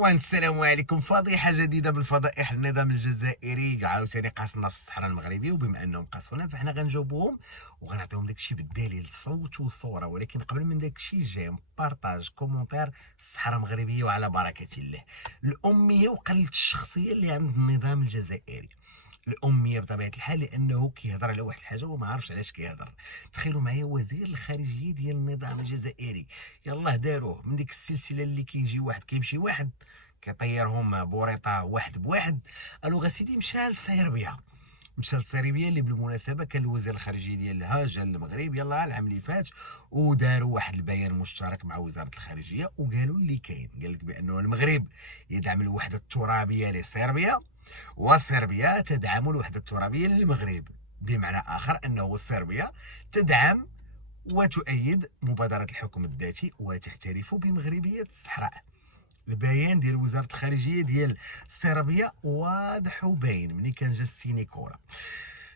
اخوان السلام عليكم. فضيحه جديده من فضائح النظام الجزائري، عاوتاني قاسنا في الصحراء المغربيه، وبما انهم قاسونا فاحنا غنجاوبوهم وغنعطيهم داكشي بالدليل، الصوت والصوره. ولكن قبل من داكشي جاي بارطاج كومونتير الصحراء المغربيه وعلى بركه الله. الاميه وقله الشخصيه اللي عند النظام الجزائري. الاميه بطبيعه الحال لانه كيهضر على واحد الحاجه وما عارفش علاش كيهضر. تخيلوا معايا وزير الخارجيه ديال النظام الجزائري، يلاه داروه من ديك السلسله اللي كيجي واحد كيمشي واحد كيطيرهم بوريطه واحد بواحد. قالوا سيدي مشى لصريبيا اللي بالمناسبه كان الوزير الخارجيه ديالها جا للمغرب يلاه العام اللي فات، وداروا واحد البيان مشترك مع وزاره الخارجيه وقالوا اللي كاين، قال لك بانه المغرب يدعم الوحده الترابيه لصربيا، وصربيا تدعم الوحدة الترابية للمغرب. بمعنى آخر أنه صربيا تدعم وتؤيد مبادرة الحكم الذاتي وتعترف بمغربية الصحراء. البيان ديال وزارة الخارجية ديال صربيا واضح وباين. ملي كان جا السينيكورا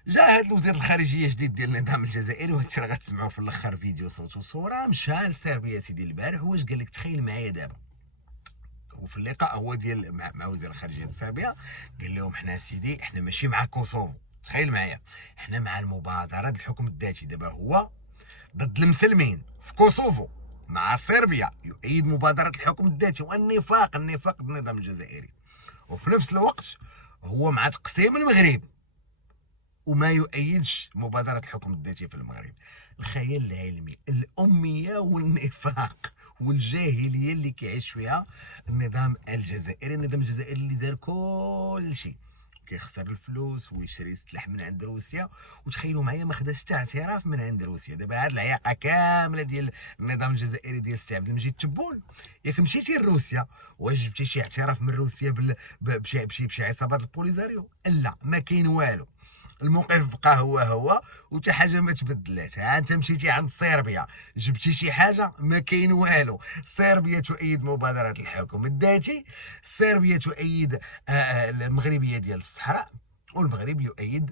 جا هاد الوزير الخارجيه جديد ديال النظام الجزائري، وهادشي راه غتسمعوا في الاخر فيديو صوت وصوره. مشى لصربيا سيدي البارح، واش قال لك؟ تخيل معايا دابا وفي اللقاء هو ديال مع وزير الخارجيه ديال صربيا، قال لهم حنا سيدي احنا ماشي مع كوسوفو، تخيل معايا، احنا مع المبادره ديال الحكم الذاتي. دابا هو ضد المسلمين في كوسوفو، مع صربيا يؤيد مبادره الحكم الذاتي والنفاق النظام الجزائري، وفي نفس الوقت هو مع تقسيم المغرب وما يؤيدش مبادره الحكم الذاتي في المغرب. الخيال العلمي، الاميه والنفاق والجاهليه اللي كيعيش فيها النظام الجزائري اللي دار كل شيء، كيخسر الفلوس ويشري السلاح من عند روسيا. وتخيلوا معايا ما خداش حتى اعتراف من عند روسيا. دابا هاد العياقه كامله ديال النظام الجزائري ديال السي عبد المجيد تبون، ياك مشيتي لروسيا واش جبتي شي اعتراف من روسيا بشي عصابات البوليزاريو؟ لا، ما كاين والو. الموقف بقى هو وتا حاجه ما تبدلات. انت مشيتي عند صربيا جبتي شي حاجه؟ ما كاين والو. صربيا تؤيد مبادره الحكم الذاتي، صربيا تؤيد المغربيه ديال الصحراء، والمغرب يؤيد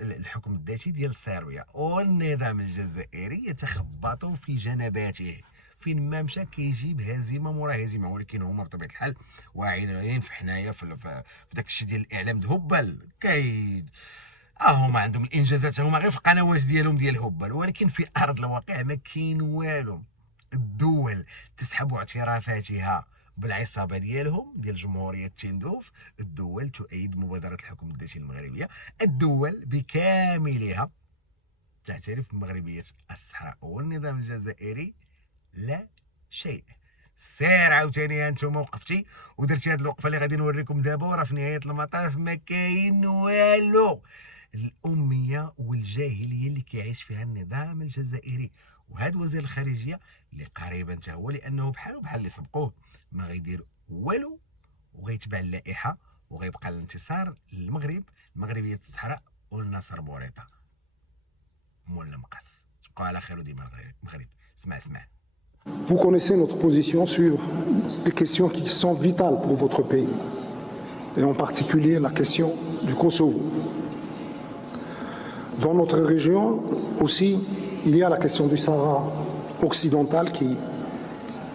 الحكم الذاتي ديال صربيا. والنظام الجزائري يتخبط في جنباته، فين ما مشى كيجيب هزيمه مورا هزيمه. ولكن هما بطبيعه الحال واعيين في حنايا في داك الشيء ديال الاعلام هبل هما عندهم الانجازات، هما غير في القنوات ديالهم ديال هبل، ولكن في ارض الواقع ما كاين والو. الدول تسحب اعترافاتها بالعصابه ديالهم ديال جمهوريه تندوف. الدول تؤيد مبادره الحكم الذاتي المغربيه. الدول بكاملها تعترف بمغربيه الصحراء. والنظام الجزائري لا شيء. سير عاوتاني انتم وقفتي ودرتي هاد الوقفه اللي غادي نوريكم دابا، وراه في نهايه المطاف ما كاين والو. الاميه والجاهليه اللي كيعيش فيها النظام الجزائري. وهذا وزير الخارجيه اللي قريبا حتى هو، لانه بحال اللي سبقوه ما غيدير والو، وغيتبع اللائحه، وغيبقى الانتصار للمغرب، المغربيه الصحراء والنصر بوريطه مولا مقص. تبقوا على خير وديما المغرب. اسمع. Vous connaissez notre position sur les questions qui sont vitales pour votre pays, et en particulier la question du Kosovo. Dans notre région aussi, il y a la question du Sahara occidental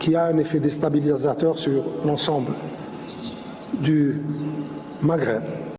qui a un effet déstabilisateur sur l'ensemble du Maghreb.